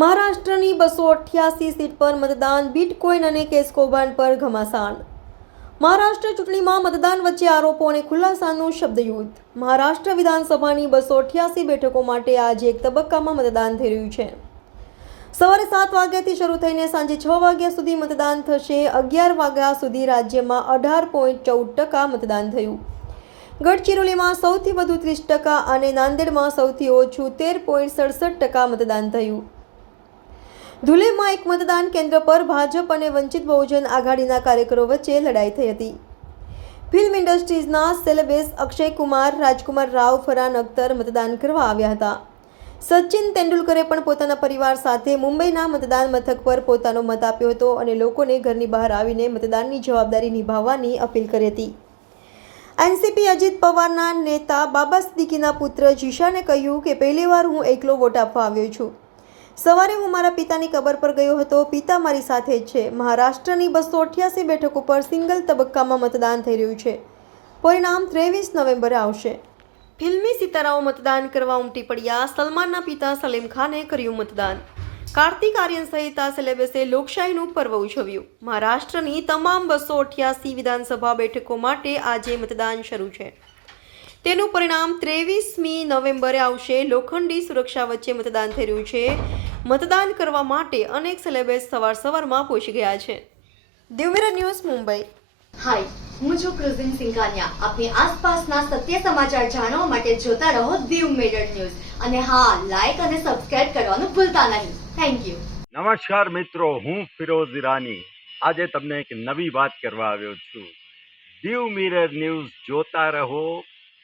મહારાષ્ટ્રની બસો અઠ્યાસી સીટ પર મતદાન બિટકોઇન અને કેસ કૌભાંડ પર ઘમાસાન મહારાષ્ટ્ર ચૂંટણીમાં મતદાન વચ્ચે આરોપો અને ખુલાસાનું શબ્દયુદ્ધ. મહારાષ્ટ્ર વિધાનસભાની બસો અઠ્યાસી બેઠકો માટે આજે એક તબક્કામાં મતદાન થઈ રહ્યું છે. સવારે સાત વાગ્યાથી શરૂ થઈને સાંજે છ વાગ્યા સુધી મતદાન થશે. અગિયાર વાગ્યા સુધી રાજ્યમાં અઢાર પોઈન્ટ ચૌદ ટકા મતદાન થયું. ગડચિરોલીમાં સૌથી વધુ ત્રીસ ટકા અને નાંદેડમાં સૌથી ઓછું તેર પોઈન્ટ સડસઠ ટકા મતદાન થયું. ધુલેમાં એક મતદાન કેન્દ્ર પર ભાજપ અને વંચિત બહુજન આઘાડીના કાર્યકરો વચ્ચે લડાઈ થઈ હતી. ફિલ્મ ઇન્ડસ્ટ્રીઝના સેલેબ્સ અક્ષય કુમાર, રાજકુમાર રાવ ફરાન અખ્તર મતદાન કરવા આવ્યા હતા. સચિન તેંડુલકરે પણ પોતાના પરિવાર સાથે મુંબઈના મતદાન મથક પર પોતાનો મત આપ્યો હતો અને લોકોને ઘરની બહાર આવીને મતદાનની જવાબદારી નિભાવવાની અપીલ કરી હતી. એનસીપી અજીત પવારના નેતા બાબા સિદ્દીકીના પુત્ર જીશાને કહ્યું કે, પહેલીવાર હું એકલો વોટ આપવા આવ્યો છું. સવારે હું મારા પિતાની કબર પર ગયો હતો. પિતા મારી સાથે છે. મહારાષ્ટ્રની બસો અઠ્યાસી બેઠકો પર સિંગલ તબક્કામાં મતદાન થઈ રહ્યું છે. પરિણામ ત્રેવીસ નવેમ્બરે આવશે. ફિલ્મી સિતારાઓ મતદાન કરવા ઉમટી પડ્યા. સલમાનના પિતા સલીમ ખાને કર્યું મતદાન. કાર્તિક આર્યન સહિત આ સેલેબ્સે લોકશાહીનું પર્વ ઉજવ્યું. મહારાષ્ટ્રની તમામ બસો અઠ્યાસી વિધાનસભા બેઠકો માટે આજે મતદાન શરૂ છે. તેનું પરિણામ ત્રેવીસમી નવેમ્બરે આવશે. લોખંડી સુરક્ષા વચ્ચે મતદાન થઈ રહ્યું છે. મતદાન કરવા માટે અનેક સેલેબ્સ સવાર સવારમાં પહોંચી ગયા છે. દેવમીરા ન્યૂઝ મુંબઈ. હાય હું છું ક્રુઝિન સિંઘાનિયા. આપની આસપાસના સત્ય સમાચાર જાણવા માટે જોતા રહો દીવ મેડર ન્યૂઝ. અને હા લાઈક અને સબસ્ક્રાઇબ કરવાનું ભૂલતા નહીં. થેન્ક યુ નમસ્કાર મિત્રો હું ફિરોઝ ઈરાની. આજે તમને એક નવી વાત કરવા આવ્યો છું. દીવ મિરર ન્યૂઝ જોતા રહો